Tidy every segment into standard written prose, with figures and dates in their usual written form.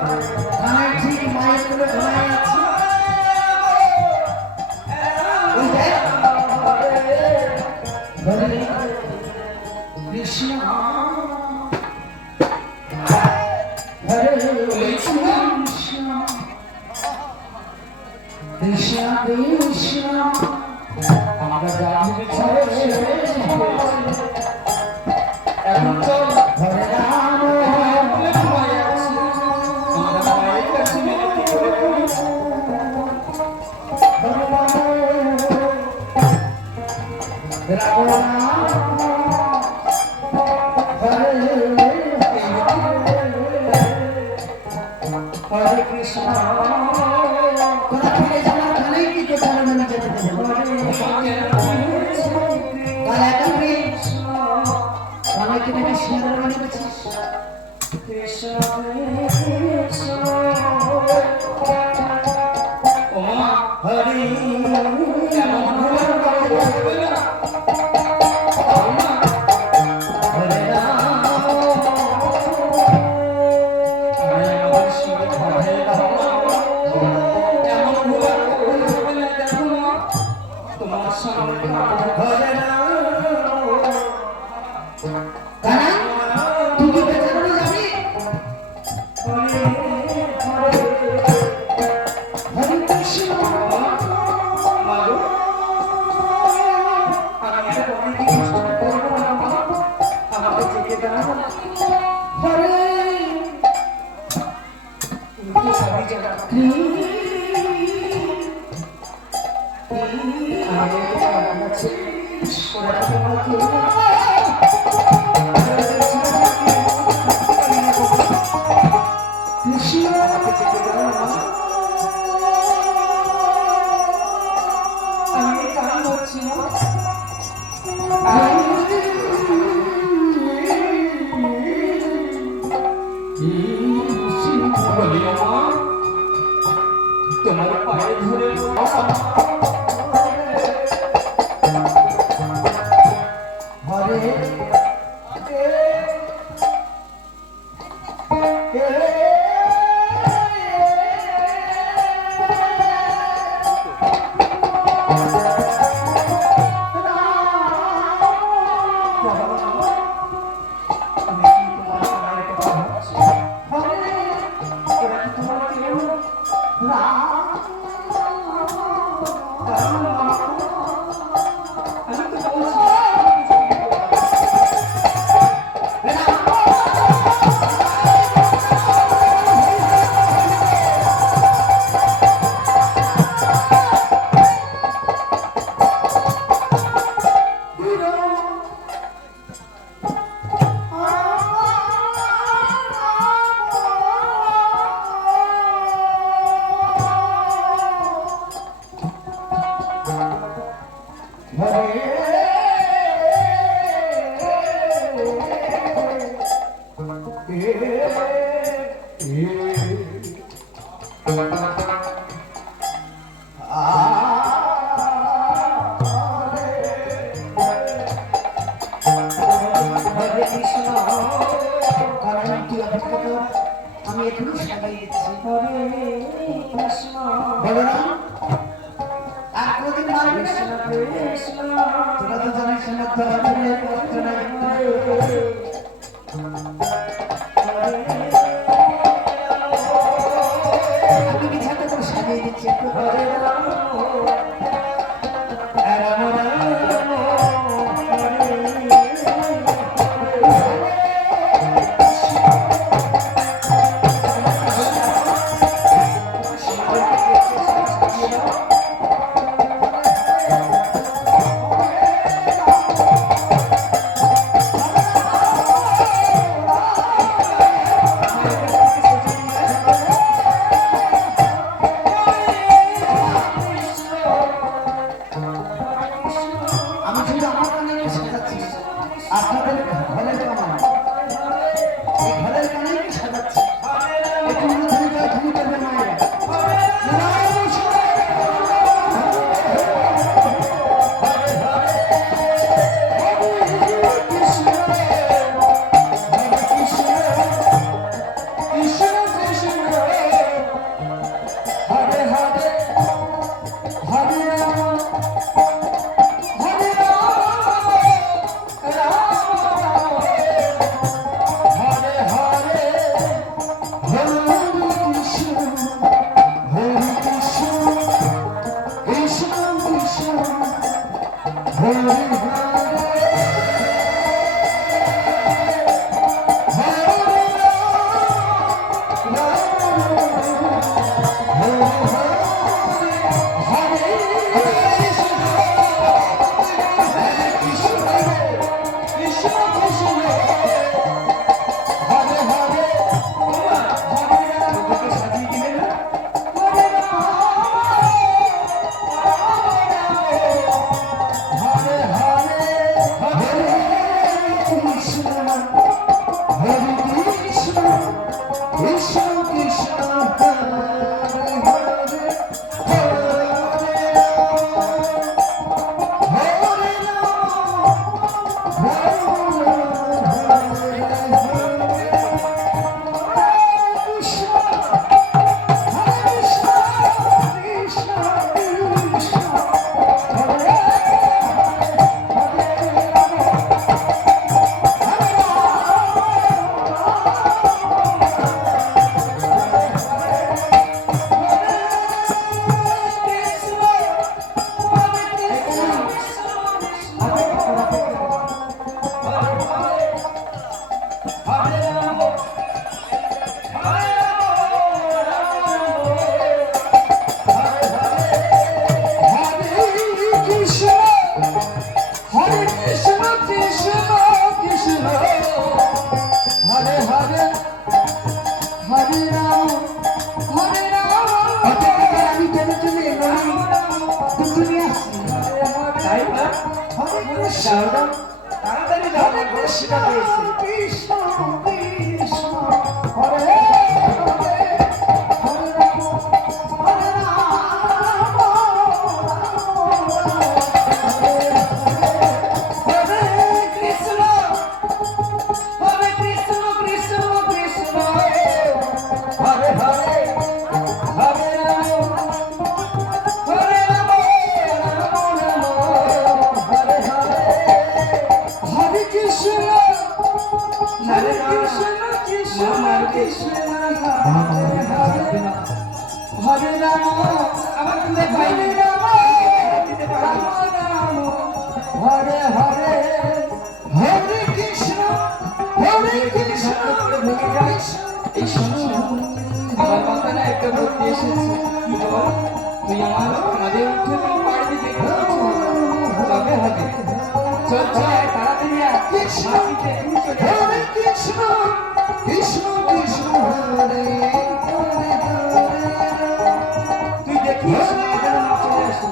থানায় ঠিক মায়ের কোলে ঘুমায় আছে। ওই দেখ হরে কৃষ্ণ হরে কৃষ্ণ কৃষ্ণ কৃষ্ণ আমরা জানি এখন চল হরে রাম রাম হরে কৃষ্ণ তোরা ফিরে যাওয়ার খানেই কি তো তারা মেনে যেতে দেবে কাল একা কৃষ্ণ আমাকে নাকি সুন্দর মনে করছিস কৃষ্ণ কৃষ্ণ ও হরি তোমার পায়ে ধরে আমি এখনো সাজাই দিচ্ছি বলো না আর কোনদিন মারবে না তোরা তো জানিস না আমি বিছানা করে সাজিয়ে দিচ্ছি একটু তাড়াতাড়ি যাও, বর্ষিটা পেয়েছে। কৃষ্ণ কৃষ্ণ হরে হরে হরে রাম হরে রাম হরে কৃষ্ণ কৃষ্ণ কৃষ্ণ হরে হরে হরে রাম হরে রাম রাম রাম হরে হরে হরে কৃষ্ণ হরে কৃষ্ণ কৃষ্ণ কৃষ্ণ হরে হরে হরে রাম আমার তুলে পাইনি রাম রাম রাম হরে হরে হরে কৃষ্ণ কৃষ্ণ এই শোনো আমার মাথা না একটা বুদ্ধি এসেছে কি বল তুই আমাদের উঠে পারবি দেখতে তবে হবে চল চল তাড়াতাড়ি কৃষ্ণ হরে কৃষ্ণ কৃষ্ণ কৃষ্ণ হরে হরে হরে তুই দেখিস এখানে না চলে আসি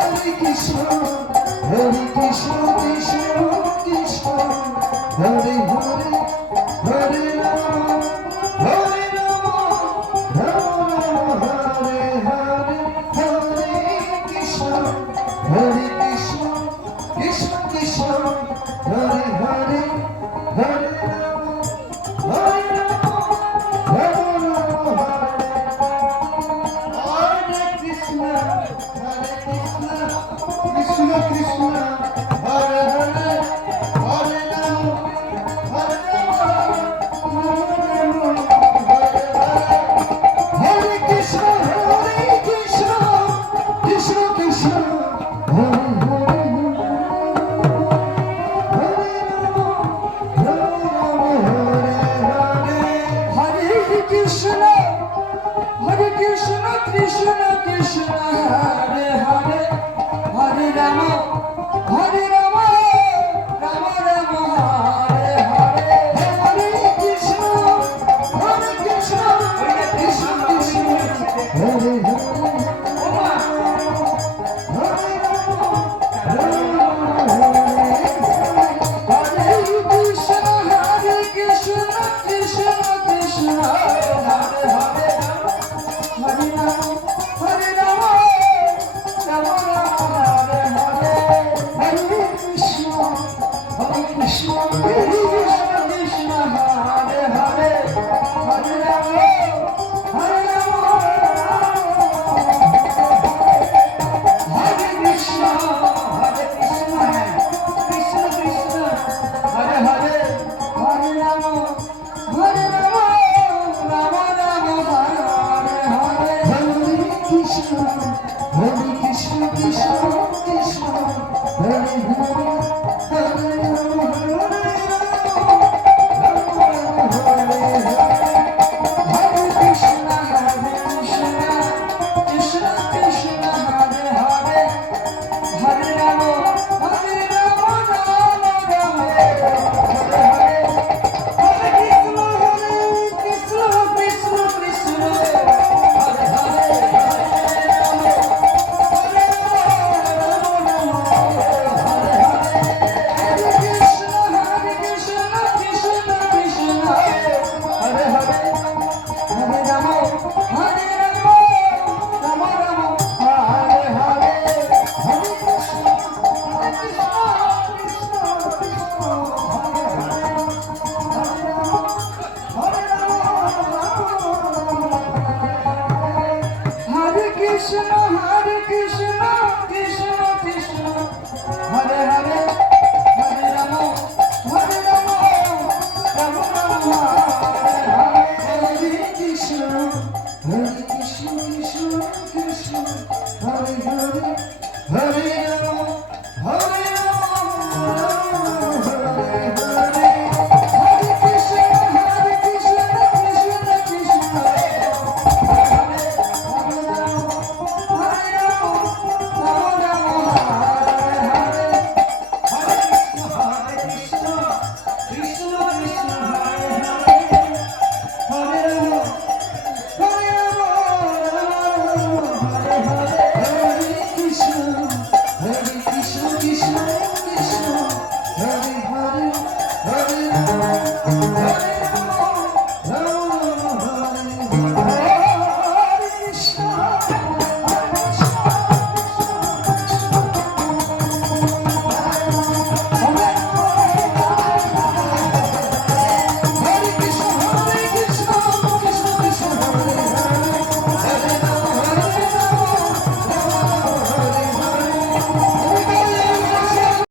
হরে কৃষ্ণ কৃষ্ণ কৃষ্ণ হরে হরে হরে রাম হরে রাম রাম হরে হরে হরে কৃষ্ণ কৃষ্ণ কৃষ্ণ হরে হরে হরে রাম হরে রাম হরে কৃষ্ণ কৃষ্ণ কৃষ্ণ হরে হরে হরে রাম হরে রাম হরে কৃষ্ণ কৃষ্ণ কৃষ্ণ হরে হরে কৃষ্ণ কৃষ্ণ হরে হরে হরে রাম হরে Ram Ram Ram Hare Hare Hare Krishna Krishna Krishna Hare Hare Hare Hare Krishna, Krishna Krishna.